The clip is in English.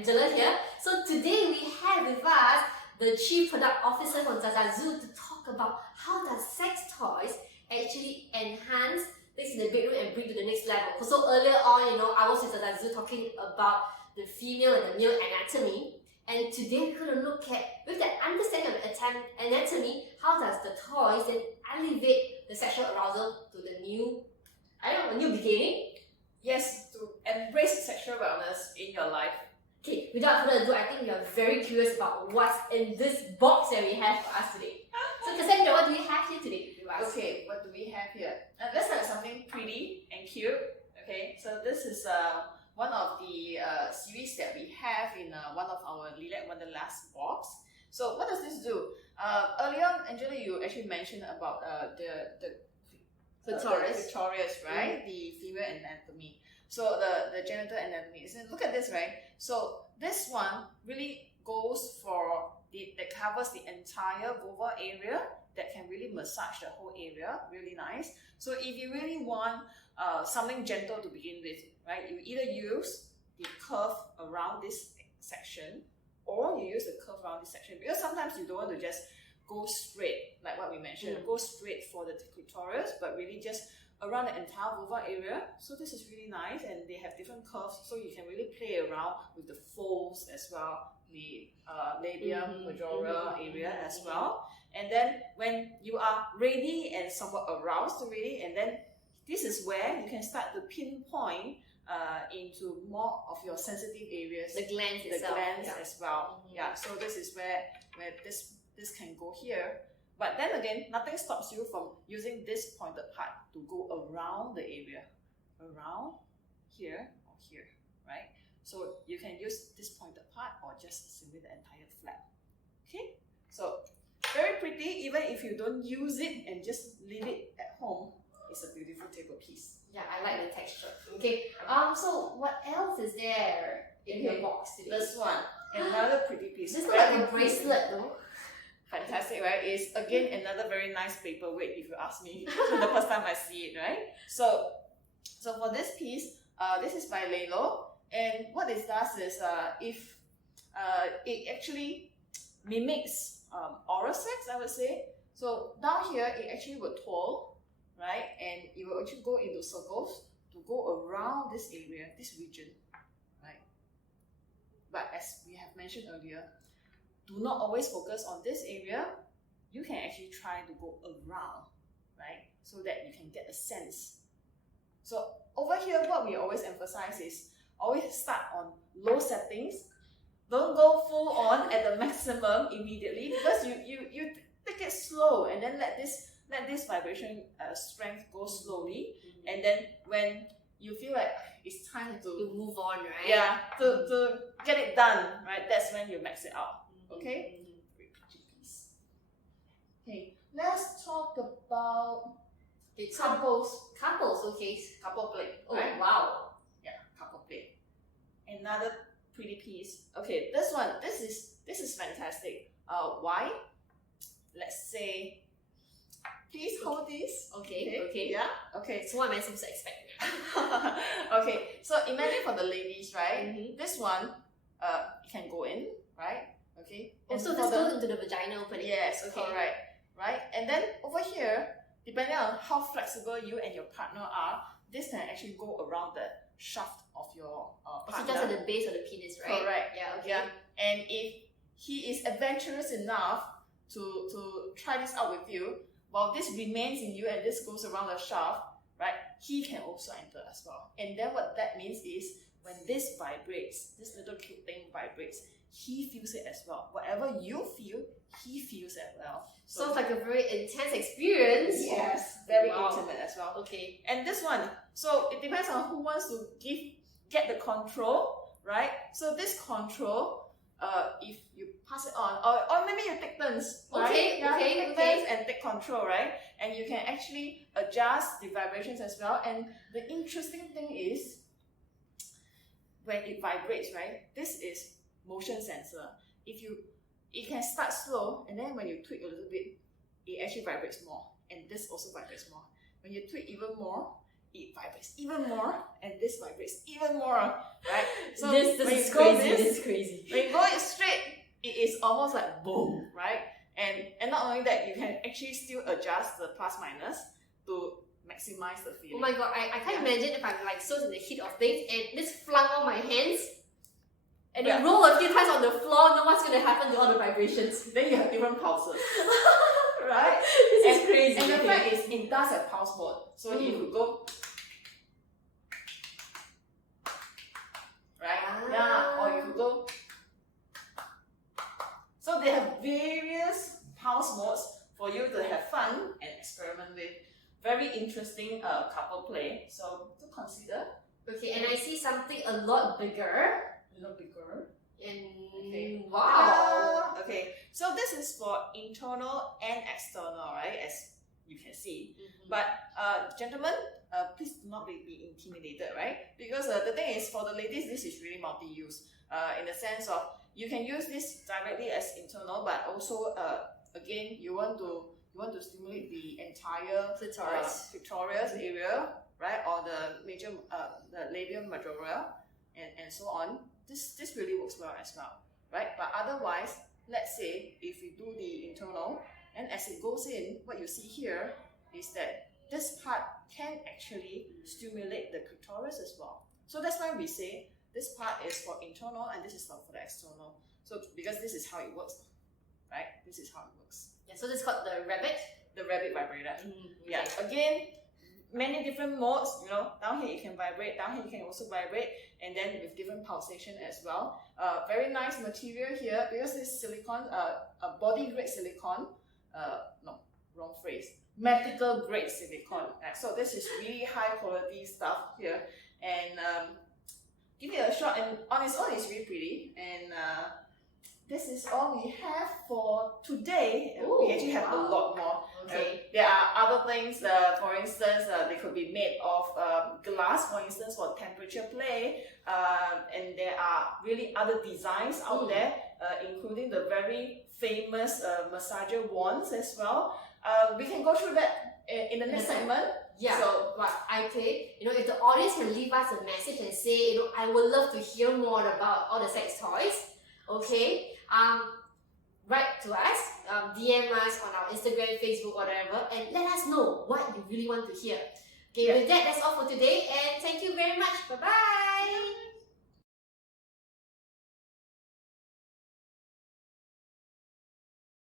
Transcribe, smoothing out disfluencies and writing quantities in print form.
Angela here. So today we have with us the Chief Product Officer from ZaZaZu to talk about how does sex toys actually enhance things in the bedroom and bring to the next level. So earlier on, I was with ZaZaZu talking about the female and the male anatomy. And today we're going to look at, with that understanding of anatomy, how does the toys then elevate the sexual arousal to the new, a new beginning? Yes, to embrace sexual wellness in your life. Okay, without further ado, I think we are very curious about what's in this box that we have for us today. So Cassandra, what do we have here today with us? Okay, what do we have here? Let's have something pretty and cute. Okay, so this is one of the series that we have in one of our Lilac Wonderlust box. So what does this do? Earlier on, Angela, you actually mentioned about the clitoris, right? The female anatomy. So the genital anatomy. So look at this, right? So this one really goes for that covers the entire vulva area, that can really massage the whole area, really nice. So if you really want something gentle to begin with, right? You either use the curve around this section, or you use the curve around this section, because sometimes you don't want to just go straight, like what we mentioned, go straight for the clitoris, but really just around the entire vulva area. So this is really nice, and they have different curves, so you can really play around with the folds as well, the labia majora area as well. And then when you are ready and somewhat aroused already, and then this is where you can start to pinpoint into more of your sensitive areas, the glands itself, as well. Yeah, so this is where this can go here. But then again, nothing stops you from using this pointed part to go around the area, around here or here, right? So you can use this pointed part or just simply the entire flap. Okay, so very pretty. Even if you don't use it and just leave it at home, it's a beautiful table piece. Yeah, I like the texture. Okay, so what else is there in your box today? This one, another pretty piece. This looks like a bracelet though. Fantastic, right? It's again another very nice paperweight, if you ask me. The first time I see it, right? So for this piece, this is by Lelo, and what it does is if it actually mimics oral sex, I would say. So down here, it actually would twirl, right? And it will actually go into circles to go around this area, this region, right? But as we have mentioned earlier, do not always focus on this area. You can actually try to go around, right? So that you can get a sense. So over here, what we always emphasize is always start on low settings. Don't go full on at the maximum immediately, because you take it slow, and then let this vibration strength go slowly, and then when you feel like it's time to move on, right? Yeah, to get it done, right? That's when you max it out. Okay? Very pretty piece. Okay, let's talk about couples. Okay. Couple plate. Oh, right? wow. Yeah, couple plate. Another pretty piece. Okay, this one, this is fantastic. Why? Let's say, please hold this. Okay. Yeah. Okay. So what am I supposed to expect? Okay. So imagine for the ladies, right? This one, can go in, right? Okay. Oh, so this goes into the vagina opening. Yes. Okay. Correct. Right. And then over here, depending on how flexible you and your partner are, this can actually go around the shaft of your partner. So just at the base of the penis, right? Correct. Yeah. Okay. Yeah. And if he is adventurous enough to try this out with you, while this remains in you and this goes around the shaft, right, he can also enter as well. And then what that means is, when this vibrates, this little cute thing vibrates, he feels it as well. Whatever you feel, he feels it as well. So it's like a very intense experience. Yes, very intimate as well. Okay. And this one, so it depends on who wants to get the control, right? So this control, if you pass it on, or maybe you take turns, right? Okay. Turns and take control, right? And you can actually adjust the vibrations as well. And the interesting thing is, when it vibrates, right? This is motion sensor. It can start slow, and then when you tweak a little bit, it actually vibrates more, and this also vibrates more. When you tweak even more, it vibrates even more, and this vibrates even more, right? So this when is you go crazy. This is crazy. when you go it straight, it is almost like boom, right? And not only that, you can actually still adjust the plus minus to maximize the feeling. Oh my god, I can't imagine if I'm like so in the heat of things and this flung on my hands and it roll a few times on the floor, know what's gonna happen to all the vibrations. Then you have different pulses, right? This is crazy. And the fact is, it does have pulse mode. So if you go, right? Yeah, or if you go. So they have various pulse modes for you to have fun and experiment with. Very interesting couple play. So to consider. Okay, and I see something a lot bigger. A little bigger. And Okay. wow. Okay, so this is for internal and external, right? As you can see. But gentlemen, please do not be intimidated, right? Because the thing is, for the ladies, this is really multi-use. In the sense of you can use this directly as internal, but also again, you want to stimulate the entire clitoris area, right? Or the major the labium majora, and so on. This really works well as well, right? But otherwise, let's say if you do the internal, and as it goes in, what you see here is that this part can actually stimulate the clitoris as well. So that's why we say this part is for internal and this is for the external. So because this is how it works, right? This is how it works. Yeah, so this is called the rabbit. The rabbit vibrator. Okay. Yeah. Again, many different modes. You know, down here you can vibrate. Down here you can also vibrate, and then with different pulsation as well. Very nice material here because this silicone, a body grade silicone. No, wrong phrase. Medical grade silicone. So this is really high quality stuff here, and give it a shot. And on its own, it's really pretty. And this is all we have for today. Ooh, we actually have a lot more. Okay. There are other things, for instance, they could be made of glass, for instance, for temperature play. And there are really other designs out there, including the very famous massager wands as well. We can go through that in the next segment. Yeah. So, but if the audience can leave us a message and say, I would love to hear more about all the sex toys. Okay. Write to us, DM us on our Instagram, Facebook, whatever, and let us know what you really want to hear. Okay, with that, that's all for today, and thank you very much. Bye-bye!